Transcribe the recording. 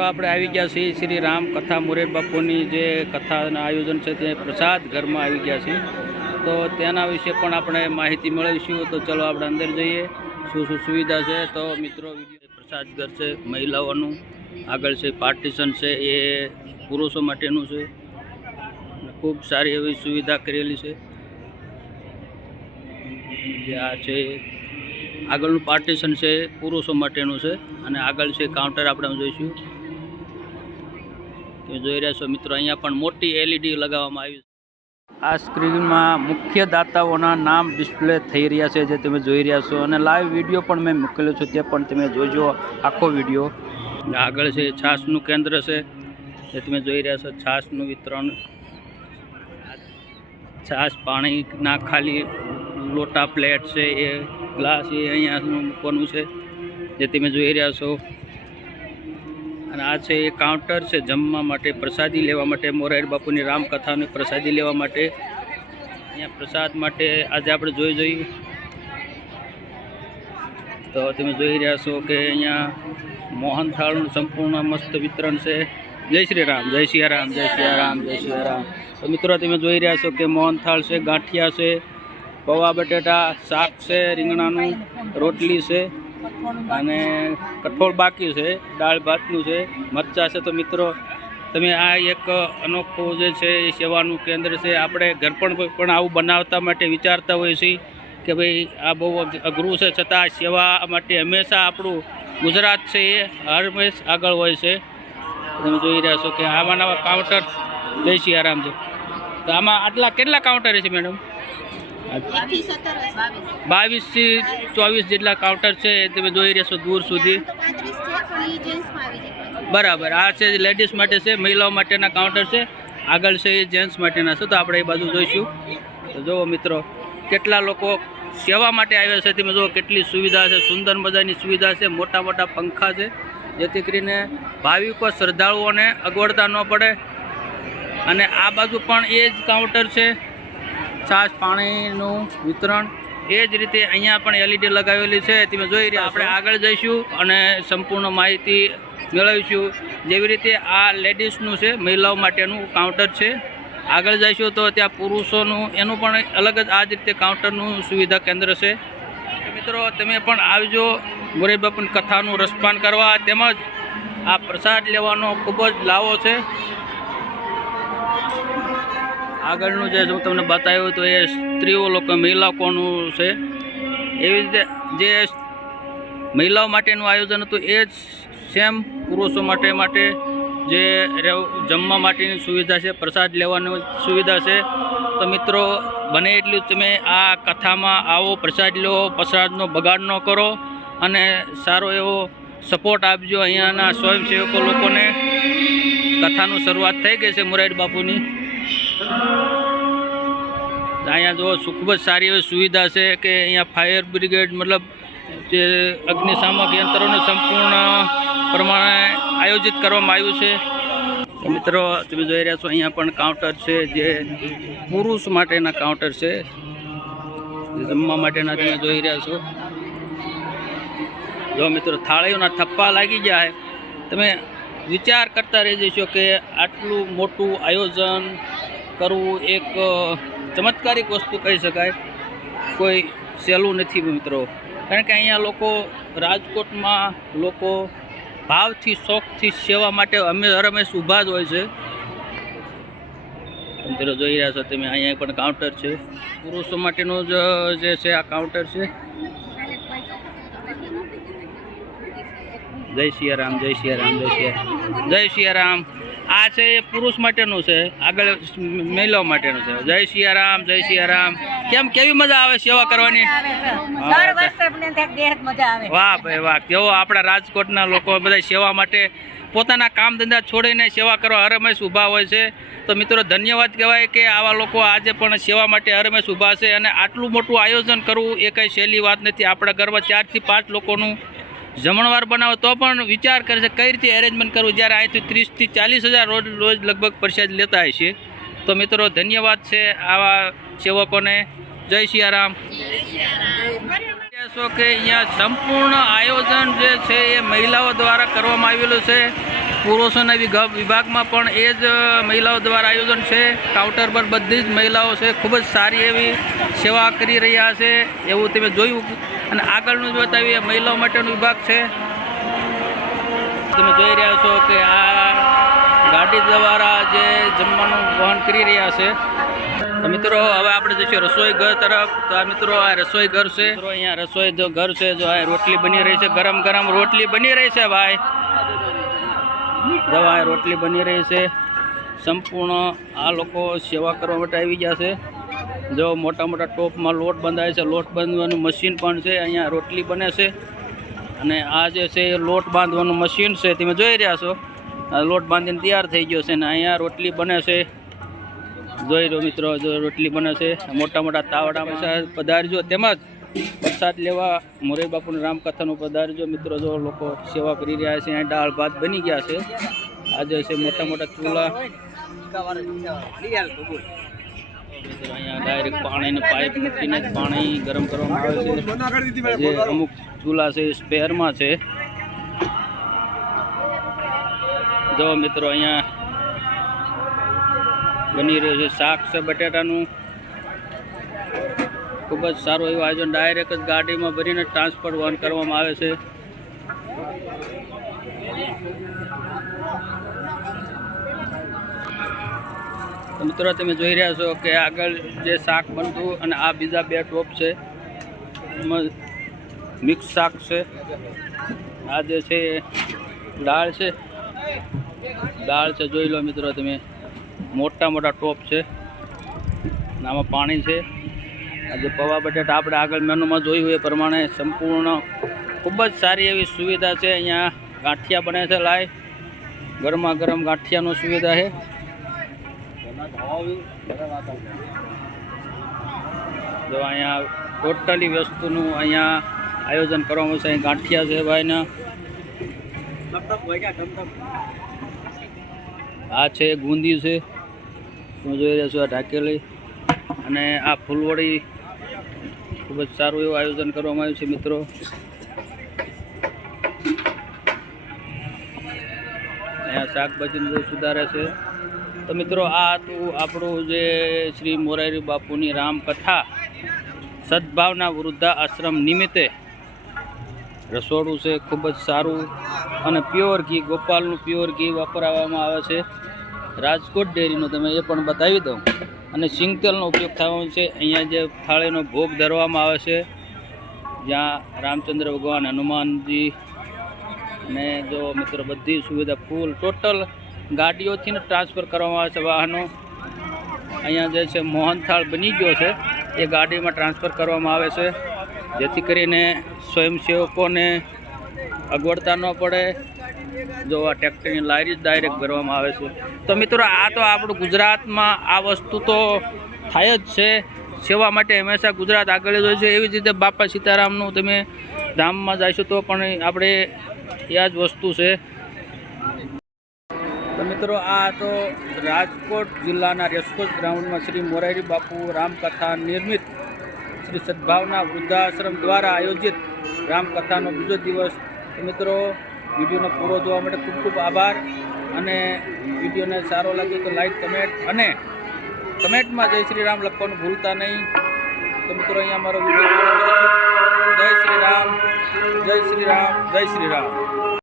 આપણે આવી ગયા છીએ શ્રી રામ કથા મુરેર બાપુની જે કથાના આયોજન છે તે પ્રસાદ ઘરમાં આવી ગયા છીએ. તો તેના વિશે પણ આપણે માહિતી મેળવીશું. તો ચલો આપણે અંદર જઈએ. શું શું સુવિધા છે? તો મિત્રો પ્રસાદ ઘર છે, મહિલાઓનું. આગળ છે, પાર્ટીશન છે, એ પુરુષો માટેનું છે. ખૂબ સારી એવી સુવિધા કરેલી છે. જે આ છે, આગળનું પાર્ટીશન છે, પુરુષો માટેનું છે. અને આગળ છે, કાઉન્ટર આપણે જોઈશું. તમે જોઈ રહ્યા છો મિત્રો, અહીંયા પણ મોટી એલઈડી લગાવવામાં આવી છે. આ સ્ક્રીનમાં મુખ્ય દાતાઓના નામ ડિસ્પ્લે થઈ રહ્યા છે, જે તમે જોઈ રહ્યા છો. અને લાઈવ વીડિયો પણ મેં મૂકેલો છે, તે પણ તમે જોજો, આખો વીડિયો આગળ છે, છાશનું કેન્દ્ર છે, જે તમે જોઈ રહ્યા છો, છાશનું વિતરણ. છાશ પાણીના ખાલી લોટા પ્લેટ છે, એ ગ્લાસ એ અહીંયા મૂકવાનું છે, જે તમે જોઈ રહ્યા છો. અને આ છે એ કાઉન્ટર છે જમવા માટે, પ્રસાદી લેવા માટે, મોરારી બાપુની રામકથાની પ્રસાદી લેવા માટે. અહીંયા પ્રસાદ માટે આજે આપણે જોઈ જોઈએ તો તમે જોઈ રહ્યા છો કે અહીંયા મોહનથાળનું સંપૂર્ણ મસ્ત વિતરણ છે. જય શ્રી રામ, જય શ્રી રામ, જય શ્રી રામ, જય શ્રી રામ. તો મિત્રો, તમે જોઈ રહ્યા છો કે મોહનથાળ છે, ગાંઠિયા છે, પૌવા બટેટા, શાક છે, રીંગણાનું, રોટલી છે. અને કઠોળ બાકી છે દાળ ભાતનું છે મરચાં છે. તો મિત્રો તમે આ એક અનોખું જે છે એ સેવાનું કેન્દ્ર છે. આપણે ઘર પણ પણ આવું બનાવતા માટે વિચારતા હોઈએ છીએ કે ભાઈ આ બહુ અઘ- અઘરું છે. છતાં સેવા માટે હંમેશા આપણું ગુજરાત છે એ હંમેશ આગળ હોય છે. તમે જોઈ રહ્યા છો કે આવા નવા કાઉન્ટર લઈશી આરામથી. છે તો આમાં આટલા કેટલા કાઉન્ટર છે મેડમ બાવીસથી ચોવીસ જેટલા કાઉન્ટર છે એ તમે જોઈ રહ્યા છો દૂર સુધી. બરાબર. આ છે લેડીઝ માટે છે મહિલાઓ માટેના કાઉન્ટર છે. આગળ છે એ જેન્ટ્સ માટેના છે તો આપણે એ બાજુ જોઈશું. તો જુઓ મિત્રો કેટલા લોકો સેવા માટે આવ્યા છે તમે જુઓ કેટલી સુવિધા છે સુંદર મજાની સુવિધા છે મોટા મોટા પંખા છે જેથી કરીને ભાવિકો શ્રદ્ધાળુઓને અગવડતા ન પડે. અને આ બાજુ પણ એ જ કાઉન્ટર છે છાશ, પાણીનું વિતરણ, એ જ રીતે અહીંયા પણ એલઈડી લગાવેલી છે. તમે જોઈ રહ્યા આપણે આગળ જઈશું અને સંપૂર્ણ માહિતી મેળવીશું. જેવી રીતે આ લેડીઝનું છે, મહિલાઓ માટેનું કાઉન્ટર છે. આગળ જઈશું તો ત્યાં પુરુષોનું, એનું પણ અલગ જ આ જ રીતે કાઉન્ટરનું સુવિધા કેન્દ્ર છે. મિત્રો, તમે પણ આવજો. ગોરેબાપુની કથાનું રસપાન કરવા. તેમજ આ પ્રસાદ લેવાનો ખૂબ જ લાવો છે. આગળનું જે હું તમને બતાવ્યું તો એ સ્ત્રીઓ લોકો મહિલાઓનું છે? એવી રીતે જે મહિલાઓ માટેનું આયોજન હતું એ જ સેમ પુરુષો માટે માટે જે જમવા માટેની સુવિધા છે, પ્રસાદ લેવાની સુવિધા છે. તો મિત્રો, બને એટલું તમે આ કથામાં આવો, પ્રસાદ લો, પ્રસાદનો બગાડ ન કરો અને સારો એવો સપોર્ટ આપજો અહીંયાના સ્વયંસેવકો લોકોને. કથાનું શરૂઆત થઈ ગઈ છે મોરારી બાપુની. અહીંયા જો ખૂબ જ સારી એવી સુવિધા છે કે અહીંયા ફાયર બ્રિગેડ, મતલબ જે અગ્નિશામક યંત્રોને સંપૂર્ણ પ્રમાણે આયોજિત કરવામાં આવ્યું છે. મિત્રો, તમે જોઈ રહ્યા છો, અહીંયા પણ કાઉન્ટર છે જે પુરુષ માટેના કાઉન્ટર છે. જમવા માટેના તમે જોઈ રહ્યા છો. જો મિત્રો, થાળીઓના થપ્પા લાગી ગયા તમે વિચાર કરતા રહી જશો કે આટલું મોટું આયોજન કરવું એક ચમત્કારિક વસ્તુ કહી શકાય. કોઈ સહેલું નથી મિત્રો. કારણ કે અહીંયા લોકો રાજકોટમાં લોકો ભાવથી, શોખથી સેવા માટે અમે હરમેશ ઊભા જ હોય છે. મિત્રો જોઈ રહ્યા છો, તમે અહીંયા પણ કાઉન્ટર છે. પુરુષો માટેનું જ, જે છે, આ કાઉન્ટર છે. જય સિયારામ જય સિયારામ જય સિયારામ જય સિયારામ આ છે એ પુરુષ માટેનું છે. આગળ મહિલાઓ માટેનું છે. જય સિયારામ જય સિયારામ. કેમ કેવી મજા આવે સેવા કરવાની? વાહ ભાઈ વાહ. કેવો આપણા રાજકોટના લોકો બધા સેવા માટે પોતાના કામ ધંધા છોડીને સેવા કરવા હરમેશ ઊભા હોય છે. તો મિત્રો ધન્યવાદ કહેવાય કે આવા લોકો આજે પણ સેવા માટે હરમેશ ઊભા છે અને આટલું મોટું આયોજન કરવું એ કંઈ સહેલી વાત નથી. આપણા ઘરમાં ચારથી પાંચ લોકોનું જમણવાર બનાવો તો પણ વિચાર કરે છે કઈ રીતે એરેન્જમેન્ટ કરવું? જ્યારે અહીંથી ત્રીસથી ચાલીસ હજાર રોજ રોજ લગભગ પ્રસાદ લેતા હોય છે. તો મિત્રો, ધન્યવાદ છે આવા સેવકોને. જય સિયારામ કે અહીંયા સંપૂર્ણ આયોજન જે છે એ મહિલાઓ દ્વારા કરવામાં આવેલું છે. પુરુષોના વિભાગમાં પણ એ જ મહિલાઓ દ્વારા આયોજન છે. કાઉન્ટર પર બધી જ મહિલાઓ છે. ખૂબ જ સારી એવી સેવા કરી રહ્યા છે. એવું તમે જોયું. અને આગળનું જ બતાવીએ, મહિલાઓ માટેનો વિભાગ છે. તમે જોઈ રહ્યા છો કે આ ગાડી દ્વારા જે જમવાનું વહન કરી રહ્યા છે. મિત્રો, હવે આપણે જઈશું રસોઈ ઘર તરફ. તો આ મિત્રો, આ રસોઈ ઘર છે. અહીંયા રસોઈ જો ઘર છે. જો આ રોટલી બની રહી છે. ગરમ ગરમ રોટલી બની રહી છે, ભાઈ. જો આ રોટલી બની રહી છે. સંપૂર્ણ આ લોકો સેવા કરવા માટે આવી ગયા છે. જો મોટા મોટા ટોપમાં લોટ બંધાય છે, લોટ બાંધવાનું મશીન પણ છે, અહીંયા રોટલી બને છે. અને આ જે છે લોટ બાંધવાનું મશીન છે, તમે જોઈ રહ્યા છો. લોટ બાંધીને તૈયાર થઈ ગયો છે ને અહીંયા રોટલી બને છે. જોઈ રહ્યો મિત્રો, જો રોટલી બને છે. મોટા મોટા તાવડામાં છે, પધારજો, તેમજ પ્રસાદ લેવા મોરે બાપુના રામકથાનું પધારજો મિત્રો જો લોકો સેવા કરી રહ્યા છે, અહીંયા દાળ ભાત બની ગયા છે. આજે છે મોટા મોટા ચૂલા. અહીંયા ડાયરેક્ટ પાણીને પાઇપ મૂકીને પાણી ગરમ કરવામાં આવે છે. જે અમુક ચૂલા છે સ્પેરમાં છે. જો મિત્રો અહીંયા બની રહ્યું છે શાક છે બટેટાનું. ખૂબ જ સારું એવું આયોજન. ડાયરેક્ટ જ ગાડીમાં ભરીને ટ્રાન્સફર વહન કરવામાં આવે છે. મિત્રો, તમે જોઈ રહ્યા છો કે આગળ જે શાક બનતું અને આ બીજા બે ટોપ છે, એમાં મિક્સ શાક છે. આ જે છે, દાળ છે. દાળ છે, જોઈ લો મિત્રો તમે. મોટા મોટા ટોપ છે. આમાં પાણી છે. આ પવા બટેટા આપણે આગળ મેનુમાં જોયું એ પ્રમાણે સંપૂર્ણ ખૂબ જ સારી એવી સુવિધા છે. અહીંયા ગાંઠિયા બને છે લાય. ગરમા ગરમ ગાંઠિયાનો સુવિધા છે. જો અહીંયા ટોટલી વસ્તુનું અહીંયા આયોજન કરવામાં છે અહીં ગાંઠિયા છે ભાઈના. આ છે ગુંદી છે. તમે જોઈ રહ્યા છો આ ઢાકેલી. અને આ ફૂલવડી ખૂબ જ સારું એવું આયોજન કરવામાં આવ્યું છે, મિત્રો. અહીંયા શાકભાજીનું બહુ સુધારે છે. તો મિત્રો, આ હતું આપણું જે શ્રી મોરારી બાપુની રામકથા સદભાવના વૃદ્ધા આશ્રમ નિમિત્તે. રસોડું છે, ખૂબ જ સારું અને પ્યોર ઘી, ગોપાલનું પ્યોર ઘી વાપરવામાં આવે છે. રાજકોટ ડેરીનું તમે એ પણ બતાવી દઉં. અને સિંગતેલનો ઉપયોગ થવાનો છે. અહીંયા જે થાળીનો ભોગ ધરવામાં આવે છે, જ્યાં રામચંદ્ર ભગવાન, હનુમાનજી અને જો મિત્રો બધી સુવિધા ફૂલ ટોટલ ગાડીઓથી ને ટ્રાન્સફર કરવામાં આવે છે વાહનો. અહીંયા જે છે મોહનથાળ બની ગયો છે, એ ગાડીમાં ટ્રાન્સફર કરવામાં આવે છે. જેથી કરીને સ્વયંસેવકોને અગવડતા ન પડે. જો આ ટ્રેક્ટરની લારી જ ડાયરેક્ટ ભરવામાં આવે છે. તો મિત્રો, આ તો આપણું ગુજરાતમાં આ વસ્તુ તો થાય જ છે. સેવા માટે હંમેશા ગુજરાત આગળ જ હોય છે. એવી જ રીતે બાપા સીતારામનું તમે ધામમાં જઈશો તો પણ આપણે એ જ વસ્તુ છે. તો મિત્રો, આ તો રાજકોટ જિલ્લાના રેસકોટ ગ્રાઉન્ડમાં શ્રી મોરારી બાપુ રામકથા નિર્મિત શ્રી સદભાવના વૃદ્ધાશ્રમ દ્વારા આયોજિત રામકથાનો બીજો દિવસ. મિત્રો વિડીયોનો પૂરો જોવા માટે ખૂબ ખૂબ આભાર અને વિડીયોને સારો લાગ્યો તો લાઈક, કમેન્ટ અને કમેન્ટમાં જય શ્રી રામ લખવાનું ભૂલતા નહીં. તો મિત્રો, અહીંયા મારો વીડિયો પૂરો કરું જય શ્રી રામ, જય શ્રી રામ, જય શ્રી રામ.